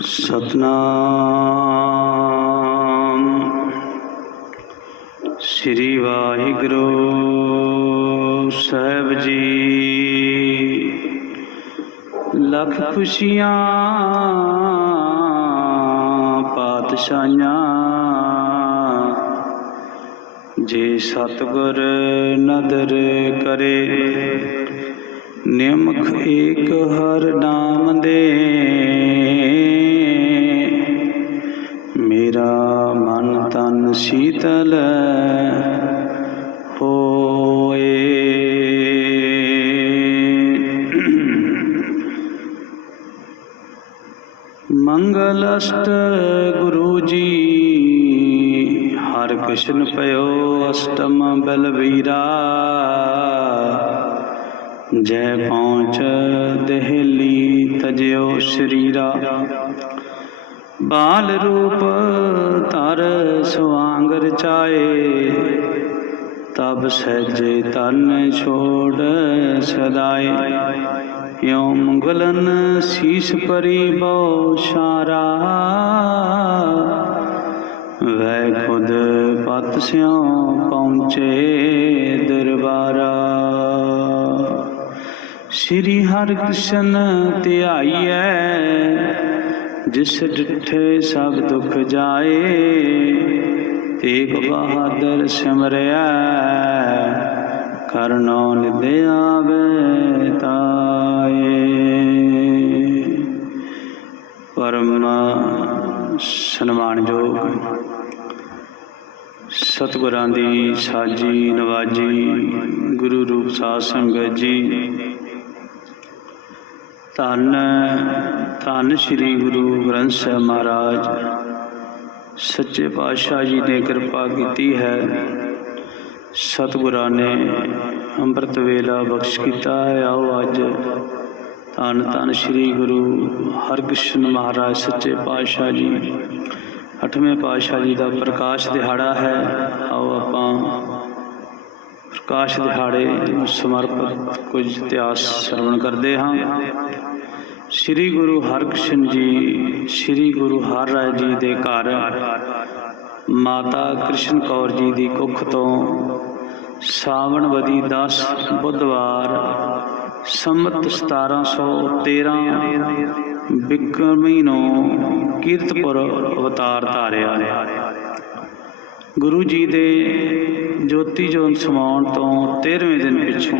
ਸਤਨਾਮ। ਸ੍ਰੀ ਵਾਹਿਗੁਰੂ ਸਾਹਿਬ ਜੀ। ਲੱਖ ਖੁਸ਼ੀਆਂ ਪਾਤਸ਼ਾਹਾਂ ਜੇ ਸਤਗੁਰ ਨਦਰ ਕਰੇ, ਨਿਮਖ ਏਕ ਹਰ ਨਾਮ ਦੇ। ਸੀਤਲ ਹੋਏ। ਮੰਗਲ ਅਸ਼ਟ ਗੁਰੂ ਜੀ, ਹਰ ਕ੍ਰਿਸ਼ਨ ਪਇਓ ਅਸ਼ਟਮ ਬਲਵੀਰਾ। ਜੈ ਪਹੁੰਚ ਦਹਿਲੀ ਤਜਿਓ ਸ਼ਰੀਰਾ। ਬਾਲ ਰੂਪ ਧਰ ਸੁਆਂਗ ਰਚਾਏ ਤਬ ਸਹਿਜੇ ਤਨ ਛੋੜ ਸਦਾਏ। ਯੋ ਮੰਗਲਨ ਸੀਸ ਪਰੀ ਬਉ ਸ਼ਾਰਾ ਵੈ ਖੁਦ ਪਤ ਸਿਉ ਪਹੁੰਚੇ ਦਰਬਾਰਾ। ਸ੍ਰੀ ਹਰਿ ਕ੍ਰਿਸ਼ਨ ਧਿਆਈਐ ਜਿਸ ਡਿਠੇ ਸਭ ਦੁੱਖ ਜਾਏ ਤੇਗ ਬਹਾਦਰ ਸਿਮਰਿਆ। ਕਰਨੋ ਨਿਦਿਆਵੇ ਤਾਏ। ਪਰਮ ਸਨਮਾਨਯੋਗ ਸਤਿਗੁਰਾਂ ਦੀ ਸਾਜੀ ਨਵਾਜੀ ਗੁਰੂ ਰੂਪ ਸਾਧ ਸੰਗਤ ਜੀ ਧੰਨ ਧੰਨ ਸ੍ਰੀ ਗੁਰੂ ਗ੍ਰੰਥ ਸਾਹਿਬ ਮਹਾਰਾਜ। ਸੱਚੇ ਪਾਤਸ਼ਾਹ ਜੀ ਨੇ ਕਿਰਪਾ ਕੀਤੀ ਹੈ। ਸਤਿਗੁਰਾਂ ਨੇ ਅੰਮ੍ਰਿਤ ਵੇਲਾ ਬਖਸ਼ ਕੀਤਾ ਹੈ। ਆਓ ਅੱਜ ਧੰਨ ਧੰਨ ਸ੍ਰੀ ਗੁਰੂ ਹਰਕ੍ਰਿਸ਼ਨ ਮਹਾਰਾਜ, ਸੱਚੇ ਪਾਤਸ਼ਾਹ ਜੀ। ਅਠਵੇਂ ਪਾਤਸ਼ਾਹ ਜੀ ਦਾ ਪ੍ਰਕਾਸ਼ ਦਿਹਾੜਾ ਹੈ। ਆਓ ਆਪਾਂ ਪ੍ਰਕਾਸ਼ ਦਿਹਾੜੇ ਨੂੰ ਸਮਰਪਿਤ ਕੁਝ ਇਤਿਹਾਸ ਸਰਵਣ ਕਰਦੇ ਹਾਂ। ਸ੍ਰੀ ਗੁਰੂ ਹਰਕ੍ਰਿਸ਼ਨ ਜੀ, ਸ੍ਰੀ ਗੁਰੂ ਹਰ ਰਾਏ ਜੀ ਦੇ ਘਰ, ਮਾਤਾ ਕ੍ਰਿਸ਼ਨ ਕੌਰ ਜੀ ਦੀ ਕੁੱਖ ਤੋਂ ਸਾਵਣ ਬਦੀ 10 ਬੁੱਧਵਾਰ ਸੰਮਤ 1713 ਬਿਕਰਮੀ ਨੂੰ ਕੀਰਤਪੁਰ ਅਵਤਾਰ ਧਾਰਿਆ। ਗੁਰੂ ਜੀ ਦੇ ਜੋਤੀ ਜੋਤ ਸਮਾਉਣ ਤੋਂ 13ਵੇਂ ਦਿਨ ਪਿੱਛੋਂ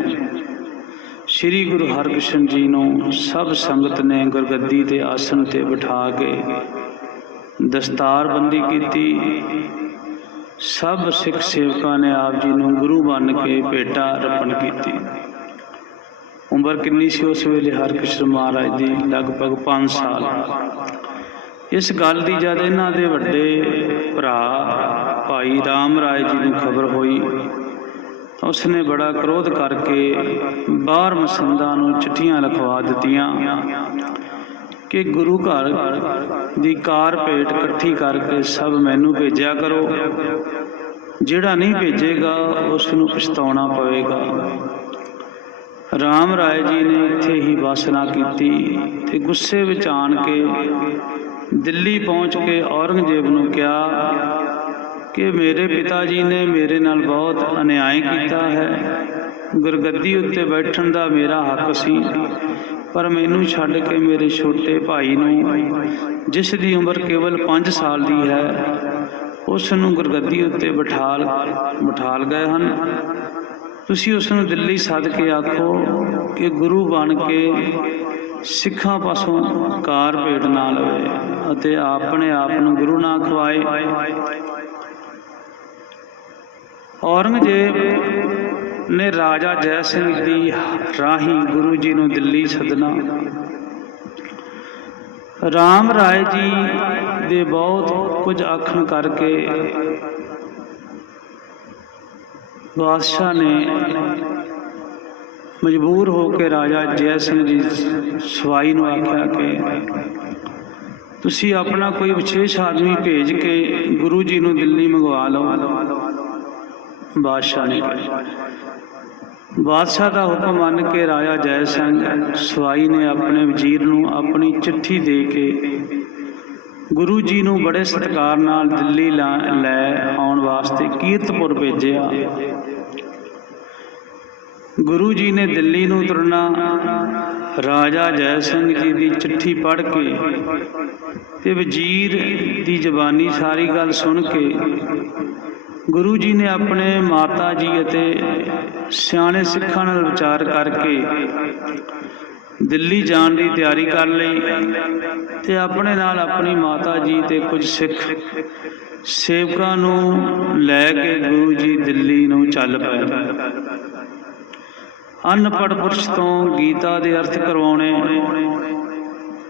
ਸ੍ਰੀ ਗੁਰੂ ਹਰਕ੍ਰਿਸ਼ਨ ਜੀ ਨੂੰ ਸਭ ਸੰਗਤ ਨੇ ਗੁਰਗੱਦੀ ਦੇ ਆਸਣ ਤੇ ਬਿਠਾ ਕੇ ਦਸਤਾਰਬੰਦੀ ਕੀਤੀ। ਸਭ ਸਿੱਖ ਸੇਵਕਾਂ ਨੇ ਆਪ ਜੀ ਨੂੰ ਗੁਰੂ ਬਣ ਕੇ ਭੇਟਾ ਅਰਪਣ ਕੀਤੀ। ਉਮਰ ਕਿੰਨੀ ਸੀ ਉਸ ਵੇਲੇ? ਹਰਕ੍ਰਿਸ਼ਨ ਮਹਾਰਾਜ ਦੀ ਲਗਭਗ 5 ਸਾਲ। ਇਸ ਗੱਲ ਦੀ ਜਦ ਇਹਨਾਂ ਦੇ ਵੱਡੇ ਭਰਾ ਭਾਈ ਰਾਮ ਰਾਏ ਜੀ ਨੂੰ ਖਬਰ ਹੋਈ ਉਸਨੇ ਬੜਾ ਕ੍ਰੋਧ ਕਰਕੇ ਬਾਹਰ ਮਸੰਦਾਂ ਨੂੰ ਚਿੱਠੀਆਂ ਲਿਖਵਾ ਦਿੱਤੀਆਂ ਕਿ ਗੁਰੂ ਘਰ ਦੀ ਕਾਰ ਭੇਟ ਇਕੱਠੀ ਕਰਕੇ ਸਭ ਮੈਨੂੰ ਭੇਜਿਆ ਕਰੋ। ਜਿਹੜਾ ਨਹੀਂ ਭੇਜੇਗਾ ਉਸ ਨੂੰ ਪਛਤਾਉਣਾ ਪਵੇਗਾ। ਰਾਮ ਰਾਏ ਜੀ ਨੇ ਇੱਥੇ ਹੀ ਵਾਸਨਾ ਕੀਤੀ ਤੇ ਗੁੱਸੇ ਵਿੱਚ ਆਣ ਕੇ ਦਿੱਲੀ ਪਹੁੰਚ ਕੇ ਔਰੰਗਜ਼ੇਬ ਨੂੰ ਕਿਹਾ ਕਿ ਮੇਰੇ ਪਿਤਾ ਜੀ ਨੇ ਮੇਰੇ ਨਾਲ ਬਹੁਤ ਅਨਿਆਏ ਕੀਤਾ ਹੈ। ਗੁਰਗੱਦੀ ਉੱਤੇ ਬੈਠਣ ਦਾ ਮੇਰਾ ਹੱਕ ਸੀ, ਪਰ ਮੈਨੂੰ ਛੱਡ ਕੇ ਮੇਰੇ ਛੋਟੇ ਭਾਈ ਨੂੰ, ਜਿਸ ਦੀ ਉਮਰ ਕੇਵਲ 5 ਸਾਲ ਦੀ ਹੈ, ਉਸ ਨੂੰ ਗੁਰਗੱਦੀ ਉੱਤੇ ਬਿਠਾਲ ਬਿਠਾਲ ਗਏ ਹਨ। ਤੁਸੀਂ ਉਸ ਨੂੰ ਦਿੱਲੀ ਸੱਦ ਕੇ ਆਖੋ ਕਿ ਗੁਰੂ ਬਣ ਕੇ ਸਿੱਖਾਂ ਪਾਸੋਂ ਕਾਰ ਭੇਟ ਨਾ ਲਵੇ ਅਤੇ ਆਪਣੇ ਆਪ ਨੂੰ ਗੁਰੂ ਨਾ ਖਵਾਏ। ਔਰੰਗਜ਼ੇਬ ਨੇ ਰਾਜਾ ਜੈ ਸਿੰਘ ਦੀ ਰਾਹੀਂ ਗੁਰੂ ਜੀ ਨੂੰ ਦਿੱਲੀ ਸੱਦਣਾ। ਰਾਮ ਰਾਏ ਜੀ ਦੇ ਬਹੁਤ ਕੁਝ ਆਖਣ ਕਰਕੇ ਬਾਦਸ਼ਾਹ ਨੇ ਮਜਬੂਰ ਹੋ ਕੇ ਰਾਜਾ ਜੈ ਸਿੰਘ ਜੀ ਸਵਾਈ ਨੂੰ ਆਖਿਆ ਕਿ ਤੁਸੀਂ ਆਪਣਾ ਕੋਈ ਵਿਸ਼ੇਸ਼ ਆਦਮੀ ਭੇਜ ਕੇ ਗੁਰੂ ਜੀ ਨੂੰ ਦਿੱਲੀ ਮੰਗਵਾ ਲਓ। ਬਾਦਸ਼ਾਹ ਨੇ। ਬਾਦਸ਼ਾਹ ਦਾ ਹੁਕਮ ਮੰਨ ਕੇ ਰਾਜਾ ਜੈ ਸਿੰਘ ਸਵਾਈ ਨੇ ਆਪਣੇ ਵਜ਼ੀਰ ਨੂੰ ਆਪਣੀ ਚਿੱਠੀ ਦੇ ਕੇ ਗੁਰੂ ਜੀ ਨੂੰ ਬੜੇ ਸਤਿਕਾਰ ਨਾਲ ਦਿੱਲੀ ਲੈ ਆਉਣ ਵਾਸਤੇ ਕੀਰਤਪੁਰ ਭੇਜਿਆ। ਗੁਰੂ ਜੀ ਨੇ ਦਿੱਲੀ ਨੂੰ ਤੁਰਨਾ ਰਾਜਾ ਜੈ ਸਿੰਘ ਜੀ ਦੀ ਚਿੱਠੀ ਪੜ੍ਹ ਕੇ ਤੇ ਵਜ਼ੀਰ ਦੀ ਜ਼ਬਾਨੀ ਸਾਰੀ ਗੱਲ ਸੁਣ ਕੇ ਗੁਰੂ ਜੀ ਨੇ ਆਪਣੇ ਮਾਤਾ ਜੀ ਅਤੇ ਸਿਆਣੇ ਸਿੱਖਾਂ ਨਾਲ ਵਿਚਾਰ ਕਰਕੇ ਦਿੱਲੀ ਜਾਣ ਦੀ ਤਿਆਰੀ ਕਰ ਲਈ ਤੇ ਆਪਣੇ ਨਾਲ ਆਪਣੀ ਮਾਤਾ ਜੀ ਤੇ ਕੁਝ ਸਿੱਖ ਸੇਵਕਾਂ ਨੂੰ ਲੈ ਕੇ ਗੁਰੂ ਜੀ ਦਿੱਲੀ ਨੂੰ ਚੱਲ ਪਏ। ਅਨਪੜ੍ਹ ਪੁਰਸ਼ ਤੋਂ ਗੀਤਾ ਦੇ ਅਰਥ ਕਰਵਾਉਣੇ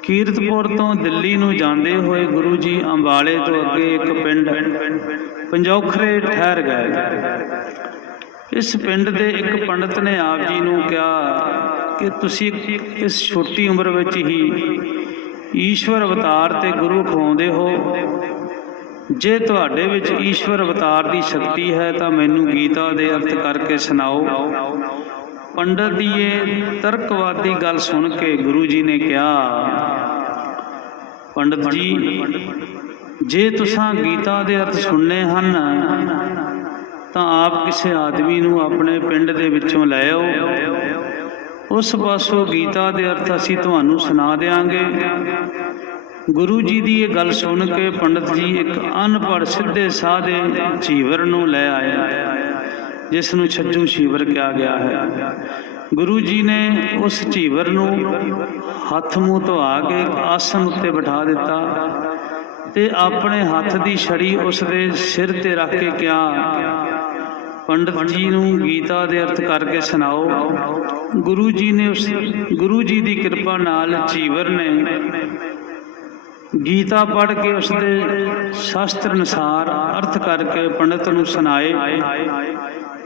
ਕੀਰਤਪੁਰ ਤੋਂ ਦਿੱਲੀ ਨੂੰ ਜਾਂਦੇ ਹੋਏ ਗੁਰੂ ਜੀ ਅੰਬਾਲੇ ਤੋਂ ਅੱਗੇ ਇੱਕ ਪਿੰਡ, ਪੰਜੋਖਰੇ ਠਹਿਰ ਗਏ। ਇਸ ਪਿੰਡ ਦੇ ਇੱਕ ਪੰਡਤ ਨੇ ਆਪ ਜੀ ਨੂੰ ਕਿਹਾ ਕਿ ਤੁਸੀਂ ਇਸ ਛੋਟੀ ਉਮਰ ਵਿੱਚ ਹੀ ਈਸ਼ਵਰ ਅਵਤਾਰ ਤੇ ਗੁਰੂ ਖਵਾਉਂਦੇ ਹੋ। ਜੇ ਤੁਹਾਡੇ ਵਿੱਚ ਈਸ਼ਵਰ ਅਵਤਾਰ ਦੀ ਸ਼ਕਤੀ ਹੈ ਤਾਂ ਮੈਨੂੰ ਗੀਤਾ ਦੇ ਅਰਥ ਕਰਕੇ ਸੁਣਾਓ। ਪੰਡਤ ਦੀ ਇਹ ਤਰਕਵਾਦੀ ਗੱਲ ਸੁਣ ਕੇ ਗੁਰੂ ਜੀ ਨੇ ਕਿਹਾ ਪੰਡਤ ਜੀ, ਜੇ ਤੁਸੀਂ ਗੀਤਾ ਦੇ ਅਰਥ ਸੁਣਨੇ ਹਨ, ਤਾਂ ਆਪ ਕਿਸੇ ਆਦਮੀ ਨੂੰ ਆਪਣੇ ਪਿੰਡ ਦੇ ਵਿੱਚੋਂ ਲੈ ਆਓ। ਉਸ ਪਾਸੋਂ ਗੀਤਾ ਦੇ ਅਰਥ ਅਸੀਂ ਤੁਹਾਨੂੰ ਸੁਣਾ ਦੇਵਾਂਗੇ ਗੁਰੂ ਜੀ ਦੀ ਇਹ ਗੱਲ ਸੁਣ ਕੇ ਪੰਡਤ ਜੀ ਇੱਕ ਅਨਪੜ੍ਹ ਸਿੱਧੇ ਸਾਦੇ ਜੀਵਰ ਨੂੰ ਲੈ ਆਏ, ਜਿਸ ਨੂੰ ਛੱਜੂ ਸ਼ੀਵਰ ਕਿਹਾ ਗਿਆ ਹੈ। ਗੁਰੂ ਜੀ ਨੇ ਉਸ ਝੀਵਰ ਨੂੰ ਹੱਥ ਮੂੰਹ ਧਵਾ ਕੇ ਆਸਨ ਉੱਤੇ ਬਿਠਾ ਦਿੱਤਾ ਤੇ ਆਪਣੇ ਹੱਥ ਦੀ ਛੜੀ ਉਸ ਦੇ ਸਿਰ ਤੇ ਰੱਖ ਕੇ ਕਿਹਾ, ਪੰਡਤ ਜੀ ਨੂੰ ਗੀਤਾ ਦੇ ਅਰਥ ਕਰਕੇ ਸੁਣਾਓ। ਗੁਰੂ ਜੀ ਨੇ ਉਸ, ਗੁਰੂ ਜੀ ਦੀ ਕਿਰਪਾ ਨਾਲ ਝੀਵਰ ਨੇ ਗੀਤਾ ਪੜ੍ਹ ਕੇ ਉਸ ਦੇ ਸ਼ਾਸਤਰ ਅਨੁਸਾਰ ਅਰਥ ਕਰਕੇ ਪੰਡਤ ਨੂੰ ਸੁਣਾਏ।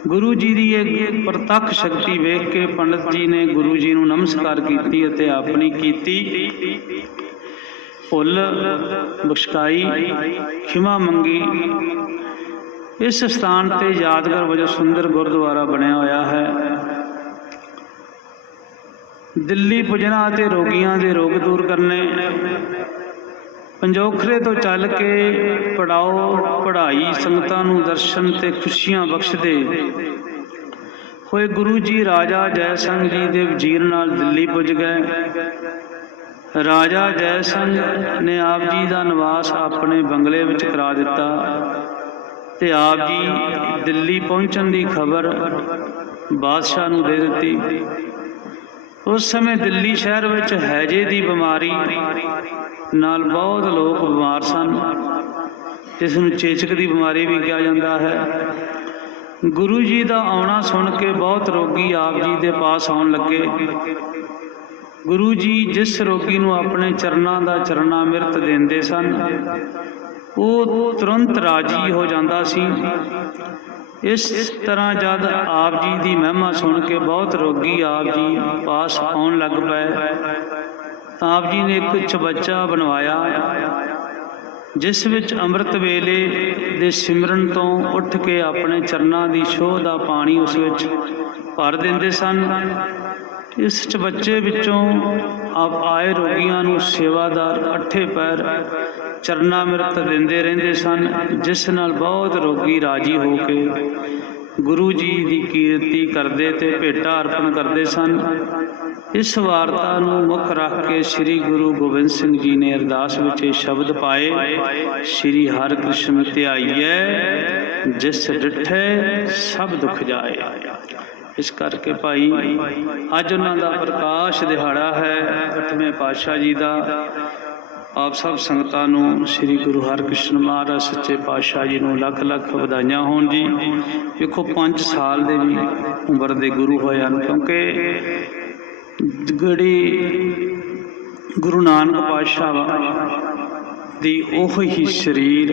ਗੁਰੂ ਜੀ ਦੀ ਇਹ ਪ੍ਰਤੱਖ ਸ਼ਕਤੀ ਵੇਖ ਕੇ ਪੰਡਤ ਜੀ ਨੇ ਗੁਰੂ ਜੀ ਨੂੰ ਨਮਸਕਾਰ ਕੀਤੀ ਅਤੇ ਆਪਣੀ ਕੀਤੀ। ਭੁੱਲ, ਬਖਸ਼ਕਾਈ ਖਿਮਾ ਮੰਗੀ। ਇਸ ਸਥਾਨ ਤੇ ਯਾਦਗਾਰ ਵਜੋਂ ਸੁੰਦਰ ਗੁਰਦੁਆਰਾ ਬਣਿਆ ਹੋਇਆ ਹੈ। ਦਿੱਲੀ ਪੁਜਣਾ ਅਤੇ ਰੋਗੀਆਂ ਦੇ ਰੋਗ ਦੂਰ ਕਰਨੇ। ਪੰਜੋਖਰੇ ਤੋਂ ਚੱਲ ਕੇ ਪੜਾਓ, ਪੜ੍ਹਾਈ, ਸੰਗਤਾਂ ਨੂੰ ਦਰਸ਼ਨ ਤੇ ਖੁਸ਼ੀਆਂ ਬਖਸ਼ਦੇ। ਹੋਏ ਗੁਰੂ ਜੀ, ਰਾਜਾ ਜੈ ਸਿੰਘ ਜੀ ਦੇ ਵਜ਼ੀਰ ਨਾਲ ਦਿੱਲੀ ਪੁੱਜ ਗਏ। ਰਾਜਾ ਜੈ ਸਿੰਘ ਨੇ ਆਪ ਜੀ ਦਾ ਨਿਵਾਸ ਆਪਣੇ ਬੰਗਲੇ ਵਿੱਚ ਕਰਾ ਦਿੱਤਾ ਤੇ ਆਪ ਜੀ ਦਿੱਲੀ ਪਹੁੰਚਣ ਦੀ ਖਬਰ ਬਾਦਸ਼ਾਹ ਨੂੰ ਦੇ ਦਿੱਤੀ। ਉਸ ਸਮੇਂ ਦਿੱਲੀ ਸ਼ਹਿਰ ਵਿੱਚ ਹੈਜੇ ਦੀ ਬਿਮਾਰੀ ਨਾਲ ਬਹੁਤ ਲੋਕ ਬਿਮਾਰ ਸਨ। ਜਿਸ ਨੂੰ ਚੇਚਕ ਦੀ ਬਿਮਾਰੀ ਵੀ ਕਿਹਾ ਜਾਂਦਾ ਹੈ। ਗੁਰੂ ਜੀ ਦਾ ਆਉਣਾ ਸੁਣ ਕੇ ਬਹੁਤ ਰੋਗੀ ਆਪ ਜੀ ਦੇ ਪਾਸ ਆਉਣ ਲੱਗੇ। ਗੁਰੂ ਜੀ ਜਿਸ ਰੋਗੀ ਨੂੰ ਆਪਣੇ ਚਰਨਾਂ ਦਾ ਚਰਨਾ ਮਿਰਤ ਦਿੰਦੇ ਸਨ ਉਹ ਤੁਰੰਤ ਰਾਜੀ ਹੋ ਜਾਂਦਾ ਸੀ। ਇਸ ਤਰ੍ਹਾਂ ਜਦ ਆਪ ਜੀ ਦੀ ਮਹਿਮਾ ਸੁਣ ਕੇ ਬਹੁਤ ਰੋਗੀ ਆਪ ਜੀ ਪਾਸ ਆਉਣ ਲੱਗ ਪਏ, ਤਾਂ ਆਪ ਜੀ ਨੇ ਇੱਕ ਚਬੱਚਾ ਬਣਵਾਇਆ, ਜਿਸ ਵਿੱਚ ਅੰਮ੍ਰਿਤ ਵੇਲੇ ਦੇ ਸਿਮਰਨ ਤੋਂ ਉੱਠ ਕੇ ਆਪਣੇ ਚਰਨਾਂ ਦੀ ਛੋਹ ਦਾ ਪਾਣੀ ਉਸ ਵਿੱਚ ਭਰ ਦਿੰਦੇ ਸਨ। ਇਸ ਚਬੱਚੇ ਵਿੱਚੋਂ ਆਪ ਆਏ ਰੋਗੀਆਂ ਨੂੰ ਸੇਵਾਦਾਰ, ਅੱਠੇ ਪੈਰ ਚਰਨਾ ਮਿਰਤ ਦਿੰਦੇ ਰਹਿੰਦੇ ਸਨ, ਜਿਸ ਨਾਲ ਬਹੁਤ ਰੋਗੀ ਰਾਜੀ ਹੋ ਕੇ ਗੁਰੂ ਜੀ ਦੀ ਕੀਰਤੀ ਕਰਦੇ ਤੇ ਭੇਟਾ ਅਰਪਣ ਕਰਦੇ ਸਨ। ਇਸ ਵਾਰਤਾ ਨੂੰ ਮੁੱਖ ਰੱਖ ਕੇ ਸ੍ਰੀ ਗੁਰੂ ਗੋਬਿੰਦ ਸਿੰਘ ਜੀ ਨੇ ਅਰਦਾਸ ਵਿੱਚ ਇਹ ਸ਼ਬਦ ਪਾਏ, ਸ੍ਰੀ ਹਰਿ ਕ੍ਰਿਸ਼ਨ ਧਿਆਈਐ, ਜਿਸ ਡਿਠੇ ਸਭ ਦੁੱਖ ਜਾਏ। ਇਸ ਕਰਕੇ ਭਾਈ, ਅੱਜ ਉਹਨਾਂ ਦਾ ਪ੍ਰਕਾਸ਼ ਦਿਹਾੜਾ ਹੈ, ਅੱਠਵੇਂ ਪਾਤਸ਼ਾਹ ਜੀ ਦਾ। ਆਪ ਸਭ ਸੰਗਤਾਂ ਨੂੰ ਸ੍ਰੀ ਗੁਰੂ ਹਰਕ੍ਰਿਸ਼ਨ ਮਹਾਰਾਜ ਸੱਚੇ ਪਾਤਸ਼ਾਹ ਜੀ ਨੂੰ ਲੱਖ ਲੱਖ ਵਧਾਈਆਂ ਹੋਣ ਜੀ। ਵੇਖੋ 5 ਸਾਲ ਦੇ ਵੀ ਉਮਰ ਦੇ ਗੁਰੂ ਹੋਏ ਹਨ, ਕਿਉਂਕਿ ਜਿਹੜੀ ਗੁਰੂ ਨਾਨਕ ਪਾਤਸ਼ਾਹ ਦੀ ਉਹ ਹੀ ਸਰੀਰ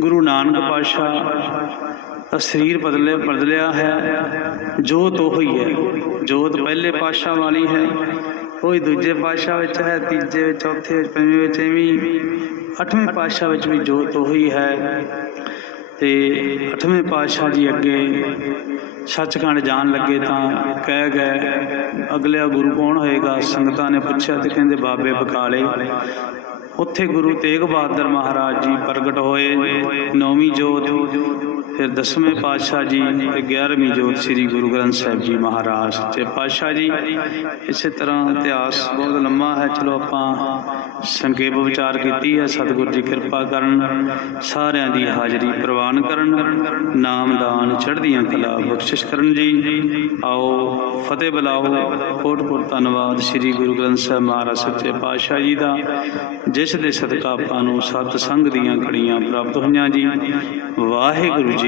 ਗੁਰੂ ਨਾਨਕ ਪਾਤਸ਼ਾਹ ਦਾ ਸਰੀਰ ਬਦਲੇ ਬਦਲਿਆ ਹੈ, ਜੋਤ ਉਹ ਹੀ ਹੈ। ਜੋਤ ਪਹਿਲੇ ਪਾਤਸ਼ਾਹ ਵਾਲੀ ਹੈ ਕੋਈ ਦੂਜੇ ਪਾਤਸ਼ਾਹ ਵਿੱਚ ਹੈ, ਤੀਜੇ ਵਿੱਚ, ਚੌਥੇ ਵਿੱਚ, ਪੰਜਵੇਂ ਵਿੱਚ, ਐਵੇਂ ਅੱਠਵੇਂ ਪਾਤਸ਼ਾਹ ਵਿੱਚ ਵੀ ਜੋਤ ਉਹੀ ਹੈ। ਤੇ ਅੱਠਵੇਂ ਪਾਤਸ਼ਾਹ ਜੀ ਅੱਗੇ ਸੱਚਖੰਡ ਜਾਣ ਲੱਗੇ ਤਾਂ ਕਹਿ ਗਏ ਅਗਲਾ ਗੁਰੂ ਕੌਣ ਹੋਏਗਾ? ਸੰਗਤਾਂ ਨੇ ਪੁੱਛਿਆ ਤੇ ਕਹਿੰਦੇ ਬਾਬੇ ਬਕਾਲੇ। ਉੱਥੇ ਗੁਰੂ ਤੇਗ ਬਹਾਦਰ ਮਹਾਰਾਜ ਜੀ ਪ੍ਰਗਟ ਹੋਏ, ਨੌਵੀਂ ਜੋਤ ਫਿਰ ਦਸਵੇਂ ਪਾਤਸ਼ਾਹ ਜੀ ਤੇ 11ਵੀਂ ਜੋਤ ਸ੍ਰੀ ਗੁਰੂ ਗ੍ਰੰਥ ਸਾਹਿਬ ਜੀ ਮਹਾਰਾਜ ਤੇ ਪਾਤਸ਼ਾਹ ਜੀ, ਇਸੇ ਤਰ੍ਹਾਂ ਇਤਿਹਾਸ ਬਹੁਤ ਲੰਮਾ ਹੈ, ਚਲੋ ਆਪਾਂ ਸੰਖੇਪ ਵਿਚਾਰ ਕੀਤੀ ਹੈ, ਸਤਿਗੁਰੂ ਜੀ ਕਿਰਪਾ ਕਰਨ, ਸਾਰਿਆਂ ਦੀ ਹਾਜ਼ਰੀ ਪ੍ਰਵਾਨ ਕਰਨ ਨਾਮਦਾਨ ਚੜ੍ਹਦੀਆਂ ਕਲਾ ਬਖਸ਼ਿਸ਼ ਕਰਨ ਜੀ। ਆਓ, ਫਤਿਹ ਬੁਲਾਓ। ਕੋਟ ਕੋਟ ਧੰਨਵਾਦ ਸ੍ਰੀ ਗੁਰੂ ਗ੍ਰੰਥ ਸਾਹਿਬ ਮਹਾਰਾਜ ਸੱਚੇ ਪਾਤਸ਼ਾਹ ਜੀ ਦਾ, ਜਿਸ ਦੇ ਸਦਕਾ ਆਪਾਂ ਨੂੰ ਸਤ ਸੰਗ ਦੀਆਂ ਕੜੀਆਂ ਪ੍ਰਾਪਤ ਹੋਈਆਂ ਜੀ। ਵਾਹਿਗੁਰੂ ਜੀ